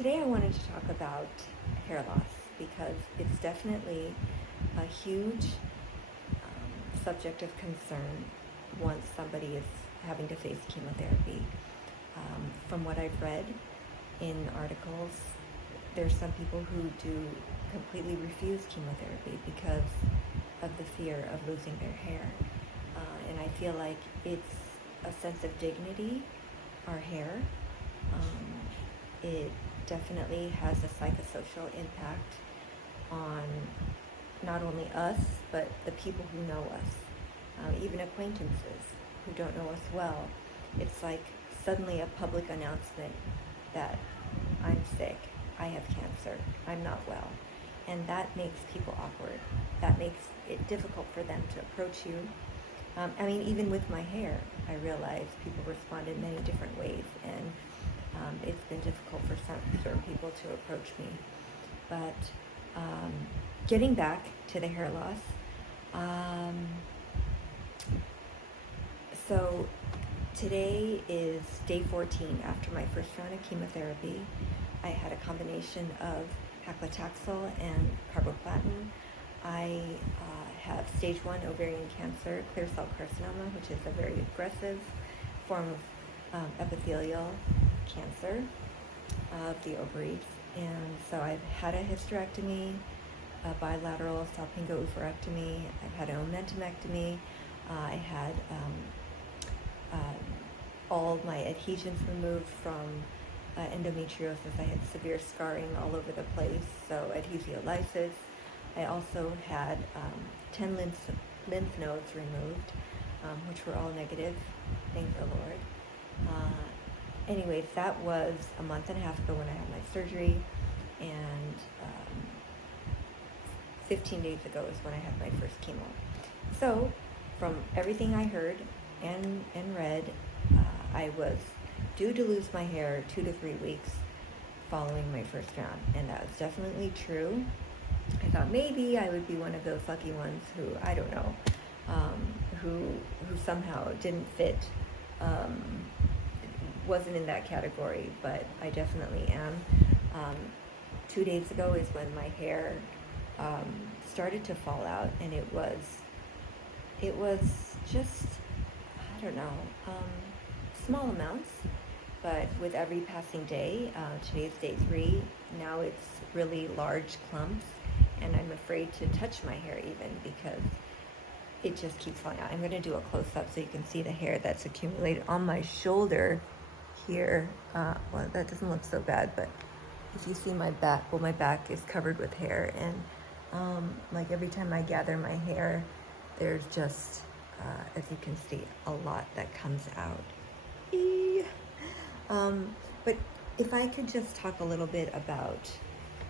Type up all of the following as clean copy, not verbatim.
Today I wanted to talk about hair loss because it's definitely a huge subject of concern once somebody is having to face chemotherapy. From what I've read in articles, there's some people who do completely refuse chemotherapy because of the fear of losing their hair. And I feel like it's a sense of dignity, our hair. It definitely has a psychosocial impact on not only us, but the people who know us, even acquaintances who don't know us well. It's like suddenly a public announcement that I'm sick, I have cancer, I'm not well. And that makes people awkward. That makes it difficult for them to approach you. Even with my hair, I realize people respond in many different ways, and it's been difficult for certain people to approach me. But getting back to the hair loss, so today is day 14 after my first round of chemotherapy. I had a combination of paclitaxel and carboplatin. I have stage 1 ovarian cancer, clear cell carcinoma, which is a very aggressive form of epithelial cancer of the ovaries. And so I've had a hysterectomy, a bilateral salpingo-oophorectomy, I've had an omentumectomy, I had all my adhesions removed from endometriosis. I had severe scarring all over the place, so adhesiolysis. I also had 10 lymph nodes removed, which were all negative, thank the Lord. Anyways, that was a month and a half ago when I had my surgery, and 15 days ago is when I had my first chemo. So, from everything I heard and read, I was due to lose my hair 2 to 3 weeks following my first round, and that was definitely true. I thought maybe I would be one of those lucky ones who, I don't know, who somehow didn't fit, wasn't in that category, but I definitely am. 2 days ago is when my hair started to fall out, and it was just, I don't know, small amounts, but with every passing day, today is day 3, now it's really large clumps, and I'm afraid to touch my hair even because it just keeps falling out. I'm going to do a close-up so you can see the hair that's accumulated on my shoulder here. Well, that doesn't look so bad, but if you see my back, well, my back is covered with hair, and like every time I gather my hair, there's just, as you can see, a lot that comes out. But if I could just talk a little bit about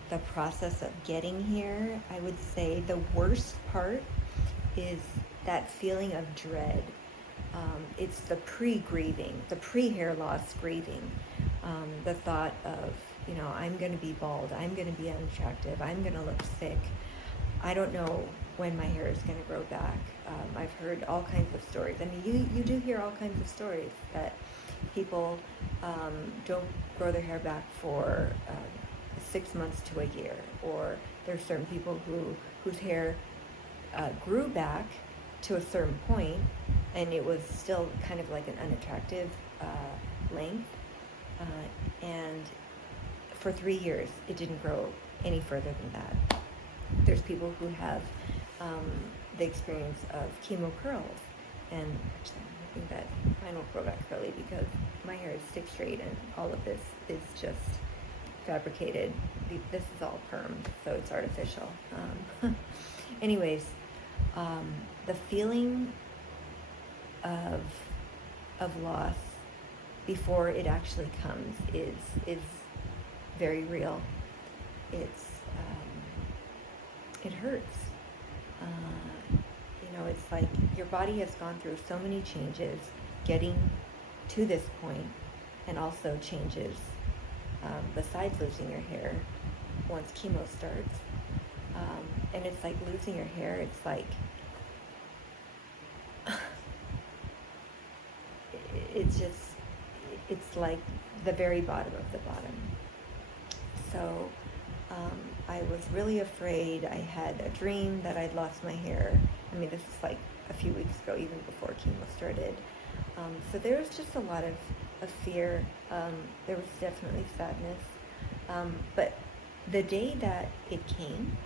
the process of getting here, I would say the worst part is that feeling of dread. It's the pre-grieving, the pre-hair loss grieving. The thought of, I'm going to be bald, I'm going to be unattractive, I'm going to look sick. I don't know when my hair is going to grow back. I've heard all kinds of stories. I mean, you do hear all kinds of stories that people don't grow their hair back for 6 months to a year, or there's certain people whose hair grew back to a certain point, and it was still kind of like an unattractive length, and for 3 years it didn't grow any further than that. There's people who have the experience of chemo curls, and actually I'm hoping that mine will grow back curly because my hair is stick straight and all of this is just fabricated. This is all perm, so it's artificial. Anyways, the feeling of loss before it actually comes is very real. It hurts. It's like your body has gone through so many changes getting to this point, and also changes besides losing your hair once chemo starts. And it's like losing your hair, it's like it's like the very bottom of the bottom. So I was really afraid. I had a dream that I'd lost my hair. I mean, this is like a few weeks ago, even before chemo started. So there was just a lot of fear. There was definitely sadness. But the day that it came,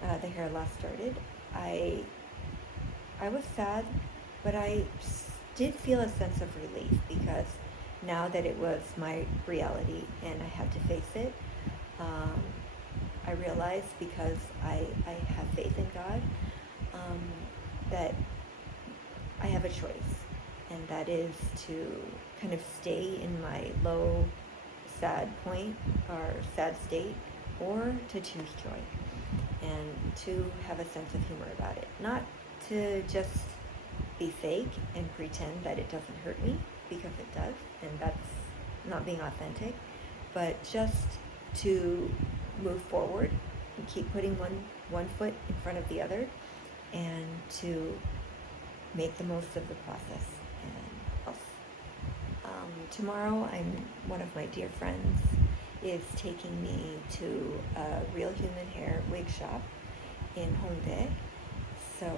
the hair loss started, I was sad, but I did feel a sense of relief because now that it was my reality and I had to face it, I realized, because I have faith in God, that I have a choice, and that is to kind of stay in my low, sad point or sad state, or to choose joy and to have a sense of humor about it. Not to just be fake and pretend that it doesn't hurt me, because it does, and that's not being authentic, but just to move forward and keep putting one foot in front of the other, and to make the most of the process. And tomorrow, one of my dear friends is taking me to a Real Human Hair wig shop in Hongdae. So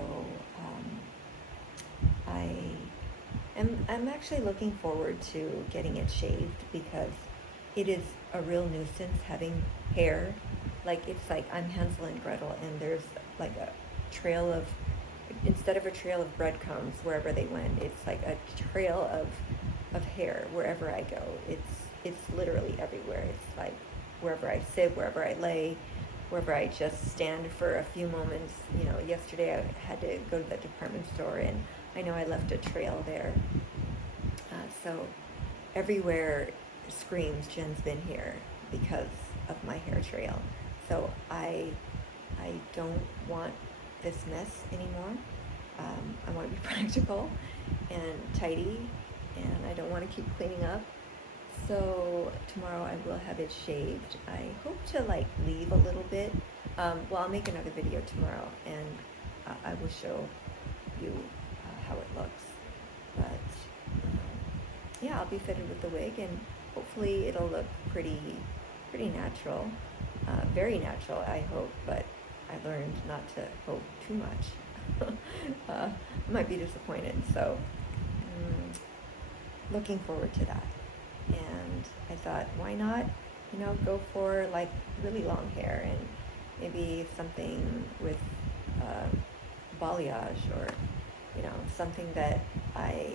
I'm actually looking forward to getting it shaved, because it is a real nuisance having hair. Like, it's like I'm Hansel and Gretel, and there's like a trail of, instead of a trail of breadcrumbs wherever they went, it's like a trail of hair wherever I go. It's literally everywhere. It's like wherever I sit, wherever I lay, wherever I just stand for a few moments. You know, yesterday I had to go to the department store, and I know I left a trail there. So everywhere screams, Jen's been here, because of my hair trail. So I don't want this mess anymore. I want to be practical and tidy, and I don't want to keep cleaning up. So tomorrow I will have it shaved. I hope to like leave a little bit. Well, I'll make another video tomorrow, and I will show you how it looks. But yeah, I'll be fitted with the wig, and hopefully it'll look pretty natural, very natural, I hope. But I learned not to hope too much. Might be disappointed. So looking forward to that. And I thought, why not, go for like really long hair, and maybe something with balayage, or something that I